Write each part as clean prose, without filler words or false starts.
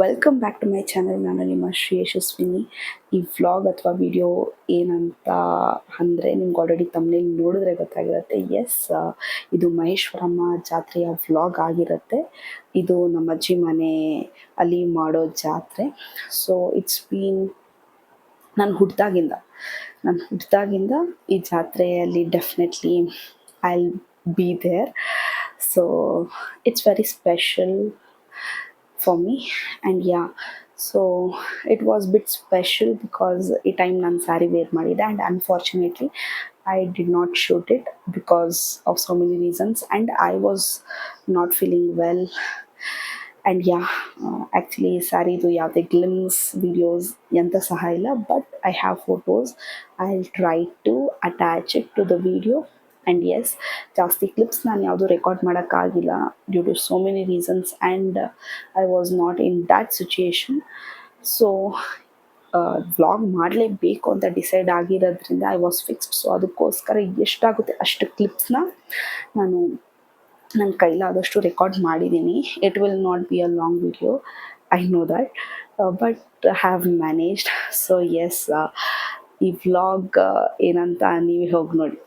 Welcome back to my channel. ನಾನು ನಿಮ್ಮ ಶ್ರೀ ಯಶಸ್ವಿನಿ. ಈ ವ್ಲಾಗ್ ಅಥವಾ ವಿಡಿಯೋ ಏನಂತ ಅಂದರೆ ನಿಮ್ಗೆ ಆಲ್ರೆಡಿ ತಮ್ಮನೇಲಿ ನೋಡಿದ್ರೆ ಗೊತ್ತಾಗಿರುತ್ತೆ. ಎಸ್, ಇದು ಮಹೇಶ್ವರಮ್ಮ ಜಾತ್ರೆಯ ವ್ಲಾಗ್ ಆಗಿರುತ್ತೆ. ಇದು ನಮ್ಮ ಅಜ್ಜಿ ಮನೆ ಅಲ್ಲಿ ಮಾಡೋ ಜಾತ್ರೆ. ಸೊ ಇಟ್ಸ್ ಬೀನ್ ನಾನು ಹುಟ್ಟಿದಾಗಿಂದ ಈ ಜಾತ್ರೆಯಲ್ಲಿ definitely I will be there. So it's very special for me. And yeah, so it was bit special because ಈ ಟೈಮ್ ನಾನು ಸ್ಯಾರಿ ವೇರ್ ಮಾಡಿದ್ದೆ and unfortunately I did not shoot it because of so many reasons and I was not feeling well. And yeah, actually ಸ್ಯಾರಿದು ಯಾವುದೇ glimpse videos ಎಂತ ಸಹ ಇಲ್ಲ, but I have photos. I will try to attach it to the video. And yes, ಜಾಸ್ತಿ clips ನಾನು ಯಾವುದೂ record ಮಾಡೋಕ್ಕಾಗಿಲ್ಲ due to so many reasons and I was not in that situation. So vlog ಮಾಡಲೇಬೇಕು ಅಂತ decide ಆಗಿರೋದ್ರಿಂದ I was fixed. So ಅದಕ್ಕೋಸ್ಕರ ಎಷ್ಟಾಗುತ್ತೆ ಅಷ್ಟು ಕ್ಲಿಪ್ಸ್ನ ನಾನು ನನ್ನ ಕೈಲಾದಷ್ಟು ರೆಕಾರ್ಡ್ ಮಾಡಿದ್ದೀನಿ. It will not be a long video, I know that, but have managed. So yes, ಈ ವ್ಲಾಗ್ ಏನಂತ ನೀವೇ ಹೋಗಿ ನೋಡಿ.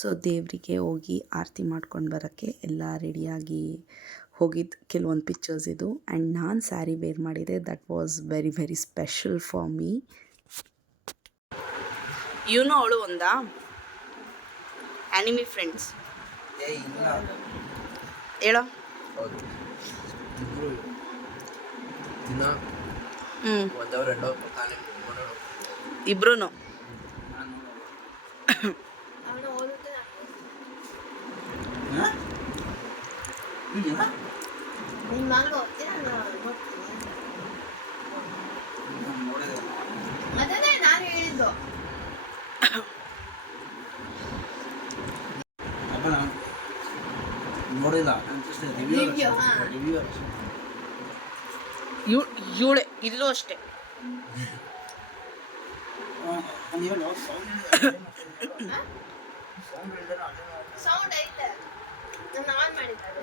ಸೊ ದೇವರಿಗೆ ಹೋಗಿ ಆರತಿ ಮಾಡ್ಕೊಂಡು ಬರೋಕ್ಕೆ ಎಲ್ಲ ರೆಡಿಯಾಗಿ ಹೋಗಿದ್ದು ಕೆಲವೊಂದು ಪಿಕ್ಚರ್ಸ್ ಇದು. ಆ್ಯಂಡ್ ನಾನು ಸ್ಯಾರಿ ವೇರ್ ಮಾಡಿದೆ. That was very very special for me. ಇವನು ಅವಳು ಒಂದಾ ಆ್ಯನಿಮಿ ಫ್ರೆಂಡ್ಸ್ ಹೇಳೋ. ಇಬ್ರು ಅದನ್ನೇ ನಾನು ಹೇಳಿದ್ದು. ನೋಡಿಲ್ಲ ಇವಳೆ ಇಲ್ಲೂ ಅಷ್ಟೇ. ಸೌಂಡ್ ಐತೆ, ನಾನು ಆನ್ ಮಾಡಿದ್ದಾರೆ.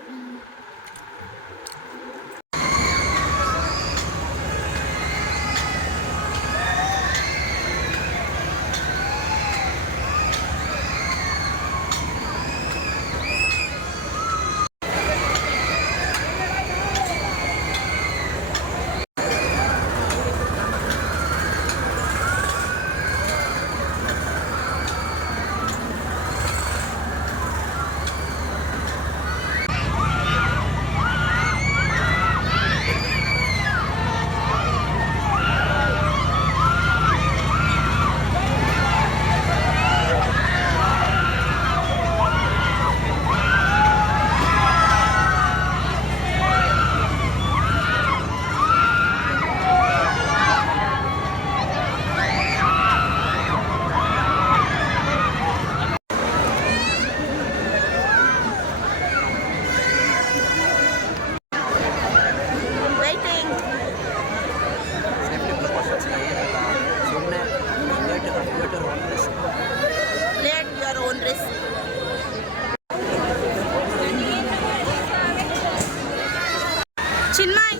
ಚಿನ್ಮಯ್,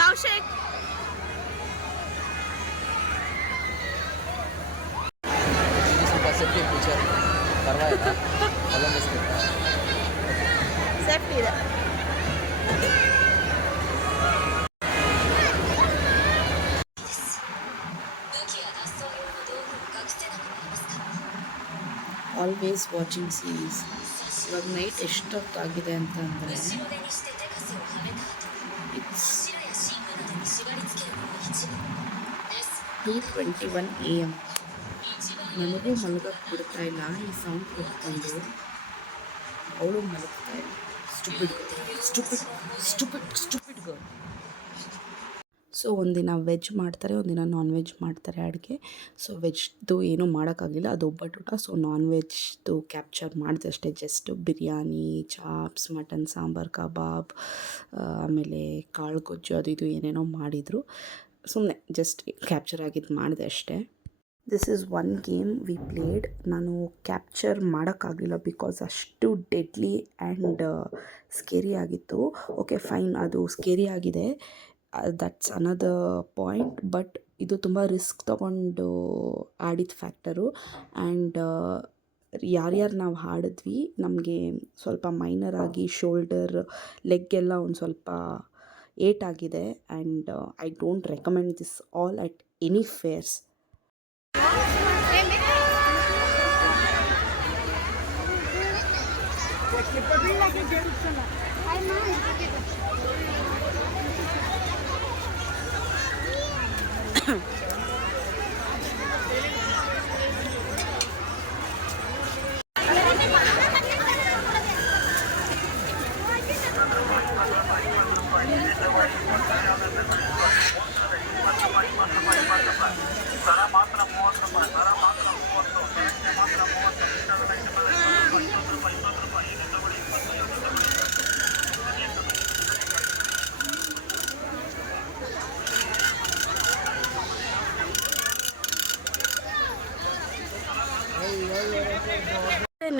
ಕೌಶಿಕ್, ಸೇಫ್ಟಿ ಫೀಚರ್ ಪರವಾಗಿಲ್ಲ ಅವಲಂಬಿಸ್ಬೇಕು. ಸೇಫ್ಟಿ ಇದೆ. Always watching series. ಇವಾಗ ನೈಟ್ ಎಷ್ಟೊತ್ತಾಗಿದೆ ಅಂತಂದರೆ ಇಟ್ಸ್ 2:21 AM. ನನಗೂ ಮಲಗಕ್ಕೆ ಬಿಡ್ತಾ ಇಲ್ಲ ಈ ಸೌಂಡ್ ಕೊಟ್ಕೊಂಡು. ಅವಳು ಮಲಗ್ತಾ ಇಲ್ಲ. Stupid girl. ಸೊ ಒಂದಿನ ವೆಜ್ ಮಾಡ್ತಾರೆ, ಒಂದಿನ ನಾನ್ ವೆಜ್ ಮಾಡ್ತಾರೆ ಅಡುಗೆ. ಸೊ ವೆಜ್ದು ಏನೂ ಮಾಡೋಕ್ಕಾಗಲಿಲ್ಲ, ಅದು ಒಬ್ಬಟ್ಟೂಟ. ಸೊ ನಾನ್ ವೆಜ್ದು ಕ್ಯಾಪ್ಚರ್ ಮಾಡಿದೆ ಅಷ್ಟೇ. Just biryani, chops, mutton sambar, kebab, ಆಮೇಲೆ ಕಾಳು ಗೊಜ್ಜು, ಅದು ಇದು ಏನೇನೋ ಮಾಡಿದರು. ಸುಮ್ಮನೆ ಜಸ್ಟ್ ಕ್ಯಾಪ್ಚರ್ ಆಗಿದ್ದು ಮಾಡಿದೆ ಅಷ್ಟೇ. This is one game we played. ನಾನು ಕ್ಯಾಪ್ಚರ್ ಮಾಡೋಕ್ಕಾಗಲಿಲ್ಲ ಬಿಕಾಸ್ ಅಷ್ಟು ಡೆಡ್ಲಿ ಆ್ಯಂಡ್ ಸ್ಕೇರಿ ಆಗಿತ್ತು. ಓಕೆ ಫೈನ್, ಅದು ಸ್ಕೇರಿ ಆಗಿದೆ, ದಟ್ಸ್ ಅನದರ್ ಪಾಯಿಂಟ್. ಬಟ್ ಇದು ತುಂಬ ರಿಸ್ಕ್ ತೊಗೊಂಡು ಆಡಿದ ಫ್ಯಾಕ್ಟರು. ಆ್ಯಂಡ್ ಯಾರ್ಯಾರು ನಾವು ಆಡಿದ್ವಿ, ನಮಗೆ ಸ್ವಲ್ಪ ಮೈನರ್ ಆಗಿ ಶೋಲ್ಡರ್, ಲೆಗ್ ಎಲ್ಲ ಒಂದು ಸ್ವಲ್ಪ ಏಟಾಗಿದೆ. And I don't recommend this all at any fares.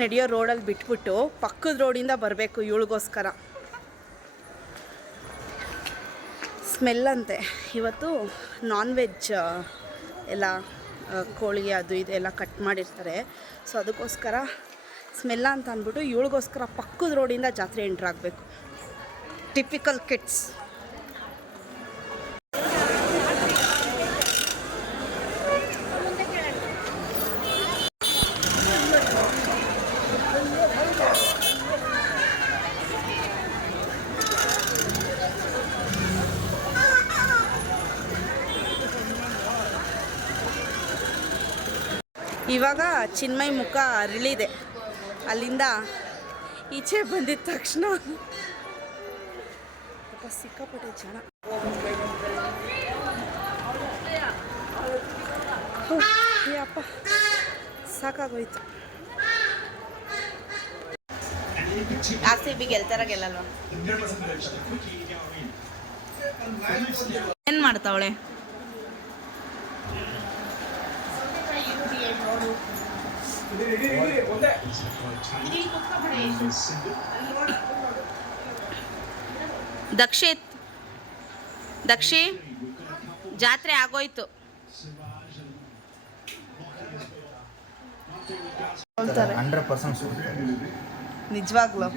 ನಡೆಯೋ ರೋಡಲ್ಲಿ ಬಿಟ್ಬಿಟ್ಟು ಪಕ್ಕದ ರೋಡಿಂದ ಬರಬೇಕು ಇವಳಿಗೋಸ್ಕರ. ಸ್ಮೆಲ್ ಅಂತೆ. ಇವತ್ತು ನಾನ್ ವೆಜ್ ಎಲ್ಲ ಕೋಳಿ ಅದು ಇದು ಎಲ್ಲ ಕಟ್ ಮಾಡಿರ್ತಾರೆ. ಸೊ ಅದಕ್ಕೋಸ್ಕರ ಸ್ಮೆಲ್ಲ ಅಂತ ಅಂದ್ಬಿಟ್ಟು ಇವಳಿಗೋಸ್ಕರ ಪಕ್ಕದ ರೋಡಿಂದ ಜಾತ್ರೆ ಎಂಟ್ರಾಗಬೇಕು. Typical kids. ಇವಾಗ ಚಿನ್ಮಯ್ ಮುಖ ಅರಳಿದೆ. ಅಲ್ಲಿಂದ ಈಚೆ ಬಂದಿದ ತಕ್ಷಣ ಸಿಕ್ಕಾಪಟ್ಟೆ ಜನ. ಅಪ್ಪ ಸಾಕಾಗೋಯ್ತು. RCB ಗೆಲ್ತಾರ ಗೆಲ್ಲಲ್ವಾ? ಏನು ಮಾಡ್ತಾವಳೆ? ದಕ್ಷಿ ಜಾತ್ರೆ ಆಗೋಯ್ತು. ನಿಜವಾಗ್ಲೂ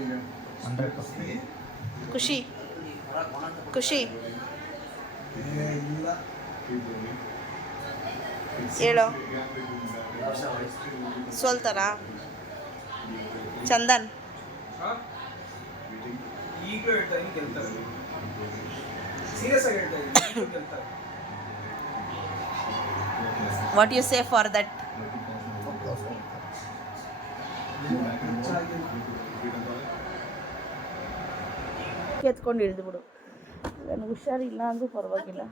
ಖುಷಿ ಖುಷಿ ಹೇಳೋ. ಸೋಲ್ತಾರ Chandan? What you say for that? ಎತ್ಕೊಂಡು ಇಳಿದು ಬಿಡು. ನನಗೆ ಹುಷಾರಿಲ್ಲ ಅಂದರೂ ಪರವಾಗಿಲ್ಲ.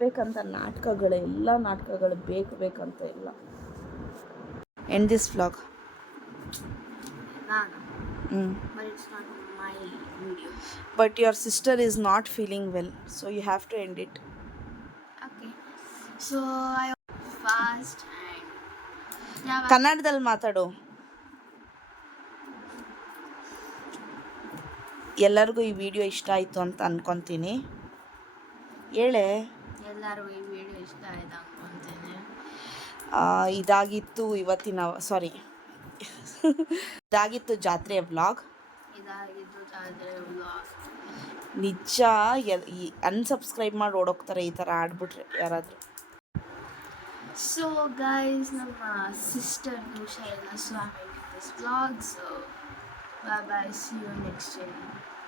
ಬೇಕಂತ ನಾಟಕಗಳು, ಎಲ್ಲ ನಾಟಕಗಳು ಬೇಕಂತ ಇಲ್ಲ. End this vlog. But your sister is not feeling well, so you have to end it. Okay. So I fast and ಕನ್ನಡದಲ್ಲಿ ಮಾತಾಡು. ಎಲ್ಲರಿಗೂ ಈ ವಿಡಿಯೋ ಇಷ್ಟ ಆಯಿತು ಅಂತ ಅಂದ್ಕೊತೀನಿ. ಹೇಳೆ. ಎಲ್ಲರಿಗೂ ಈ ವಿಡಿಯೋ ಇಷ್ಟ ಆಯ್ತು ಅನ್ಕೊಂತೀನಿ. ಇದಾಗಿತ್ತು ಇವತ್ತಿನ ಇದಾಗಿತ್ತು ಜಾತ್ರೆಯ ವ್ಲಾಗ್. ಇದಾಗಿದ್ದು ಜಾತ್ರೆ ವ್ಲಾಗ್. ನಿಜ ಅನ್ಸಬ್ಸ್ಕ್ರೈಬ್ ಮಾಡಿ ಓಡೋಗ್ತಾರೆ ಈ ಥರ ಆಡ್ಬಿಟ್ರೆ ಯಾರಾದರೂ. ಸೊ ಗೈಸ್, ನಮ್ಮ sister Shaila Swamy this vlog. So bye bye, see you next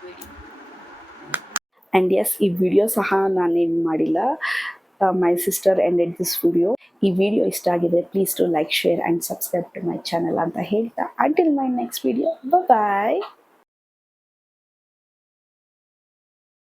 video. And yes, ಈ ವಿಡಿಯೋ ಸಹ ನಾನೇನು ಮಾಡಿಲ್ಲ, my sister ended this video. ಈ ವಿಡಿಯೋ ಇಷ್ಟ ಆಗಿದೆ, please to like, share and subscribe to my channel ಅಂತ ಹೇಳ್ತಾ, until my next video, bye.